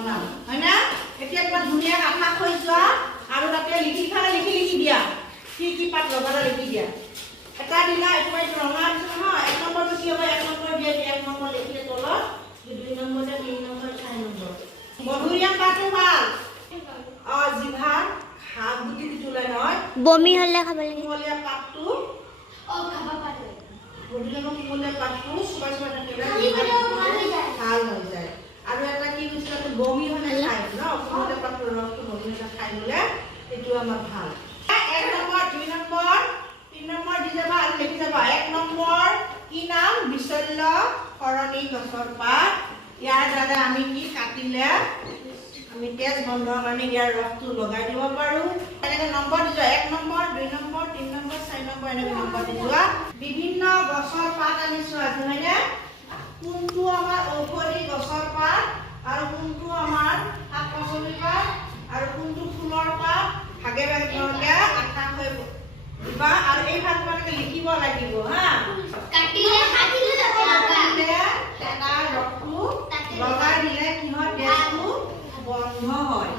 বনাম হয় না এতিয়া তোমাৰ ধুনীয়া আঠা হৈ যোৱা আৰু তাতে লিখি দিয়া কি পাত লগালা লিখি দিয়া এটা দিনা একেবাৰে ৰঙা আছে নহয় এক নম্বৰটো কি হ'ব এক নম্বৰ দিয়া এক নম্বৰ লিখিলে তলত দুই নম্বৰতে 3 নম্বৰ 4 নম্বৰ মধুৰিআম পাতটো ভাল জিভা ঘাঁ গুটি তুলে নহয় বমি হলে খাব লাগে কুমলীয়া পাতটো খাবা পারে মধুৰিআমৰ কুমলীয়া পাতটো চুবাই থাকিলে ভাল হৈ যায় আৰু এটা কি কৈছে বমি হলে খাই ন কুমলীয়া পাতটো ৰসটো বমি হলে খাই ললে এইটো আমাৰ ভাল 1 নম্বৰ 2 নম্বৰ 3 নম্বৰ দি যাবা আৰু লিখি যাবা 1 নম্বৰ কি নাম বিশল্য সৰণী গছৰ পাত ইয়াৰ দ্বাৰা আমি কি কাটিলে আমি তেজ বন্ধৰ কাৰণে ইয়াৰ ৰসটো লগাই দিব পাৰো এনেকে নম্বৰ দি যোৱা 1 নম্বৰ 2 নম্বৰ 3 নম্বৰ 4 নম্বৰ এনেকে নম্বৰ দি যোৱা বিভিন্ন গছৰ পাত আনিছো আজি হয়নে কোনটো আমাৰ ঔষধি গছৰ পাত আৰু কোনটো আমাৰ শাক-পাচলিৰ পাত আৰু কোনটো ফুলৰ পাত ভাগে ভাগে তোমালোকে আঠা হৈ দিবা আৰু এই ভাগ তোমালোকে লিখিব লাগিব হা কাটিলে যাব এটা ৰসটো লগাই দিলে কিহৰ তেজটো বন্ধ হয়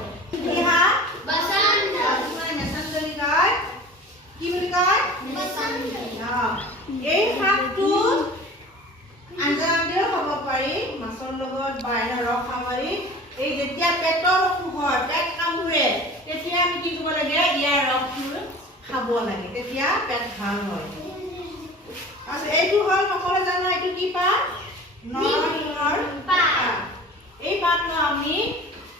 ইহা বসন্ত মানে মেসেঞ্জৰি কয় কি বুলি কয় বসন্ত এই শাকটো আঞ্জাদিও খাব পাৰি মাছৰ লগত বাইনা ৰস খাব পাৰি এই যেতিয়া পেটৰ অসুখ হয় পেট কামুৰে তেতিয়া আমি কি কৰিব লাগে ইয়াৰ ৰসটো খাব লাগে তেতিয়া পেট ভাল হয় আৰু এইটো হ'ল সকলোৱে জানা এইটো কি পাত নৰসিংহৰ পাত এই পাতটো আমি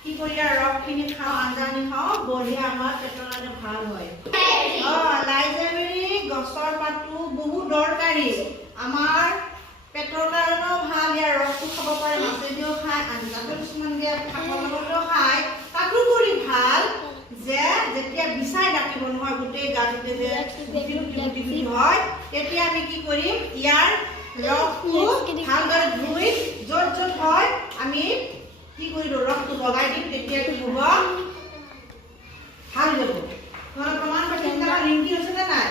কি কৰি ৰসখিনি খাওঁ আঞ্জানি খাওঁ বঢ়িয়া আমাৰ পেটৰ কাৰণে ভাল হয় লাইজেবেৰী গছৰ পাতটো বহুত দৰকাৰী আমাৰ পেটৰ কাৰণেও ভাল ইয়াৰ ৰসটো খাব পাৰে মাছেদিও খায় আঞ্জাটো কিছুমান দিয়া শাকৰ লগতো খায় তাতোপৰি ভাল যে যেতিয়া বিচাই ডাকিব নহয় গোটেই গাটোতে যে গুটি হয় তেতিয়া আমি কি কৰিম ইয়াৰ ৰসটো ভালদৰে ধুই য'ত য'ত হয় আমি কি কৰিলো ৰসটো লগাই দিম তেতিয়া কি হ'ব ভাল যাব তোমালোকে প্ৰমাণ পাইছা ৰিংকি হৈছে নে নাই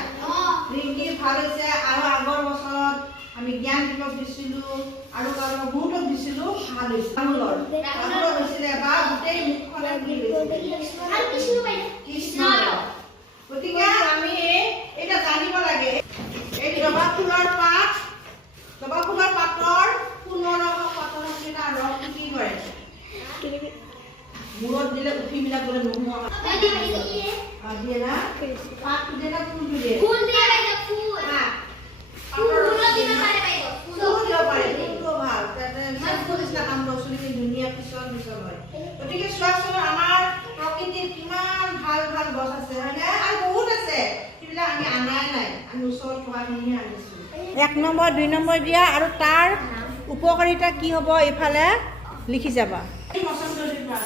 ৰিংকি ভাল হৈছে আৰু আগৰ বছৰত আমি জ্ঞান দিৱস দিছিলো আৰু বহুতক দিছিলো ভাল হৈছে ৰাহুলৰ হৈছিলে বা গোটেই মুখখনে কৃষ্ণ গতিকে আমি এটা জানিব লাগে এই জবা ফুলৰ পাতৰ 15 পাতৰ এটা ৰস কি কৰে মূৰত দিলে উঠিবিলাক বোলে নোহোৱা দিয়ে না পাতটো দিয়ে না ফুলটো দিয়ে ফুল দিয়ে বাইদেউ ফুল ফুলও দিব পাৰে বাইদেউ ফুলও দিব পাৰে ফুলটো ভাল তাতে ফুলিছনা কাম দছলি ধুনীয়া পিছল হয় গতিকে চোৱাচোন আমাৰ প্ৰকৃতিৰ কিমান ভাল ভাল গছ আছে হয়নে আৰু বহুত আছে সেইবিলাক আমি আনাই নাই আমি ওচৰত থকাখিনি আনিছো 1 নম্বৰ 2 নম্বৰ দিয়া আৰু তাৰ উপকাৰিতা কি হ'ব এইফালে লিখি যাবা এই মচন্দৰীৰ পাত